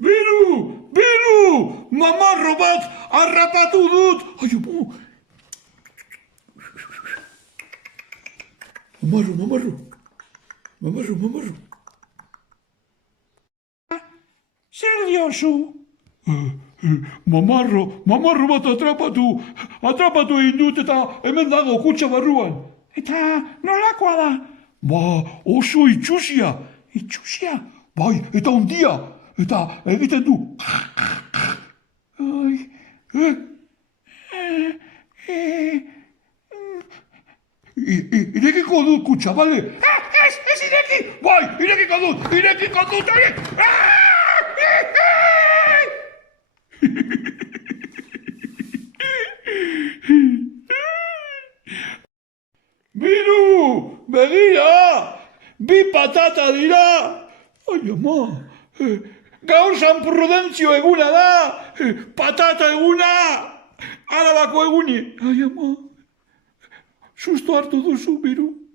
Biru! Mamarro bat harrapatu dut! Ai, amo! Mamarro. Zer diozu? Mamarro bat atrapatu egin dut eta hemen dago kutsa barruan. Eta nolakoa da? Ba, oso itxusia. Itxusia? Bai, eta ondia. Eta egiten du. Irekiko dut kutsa, bale? Ez ireki! Bai, irekiko dut! Biru, begira! Bi patata dira! Ai, ama! Gaur San Prudentzio eguna da! Patata eguna! Arabako eguni! Ai, ama! Susto hartu duzu, Biru?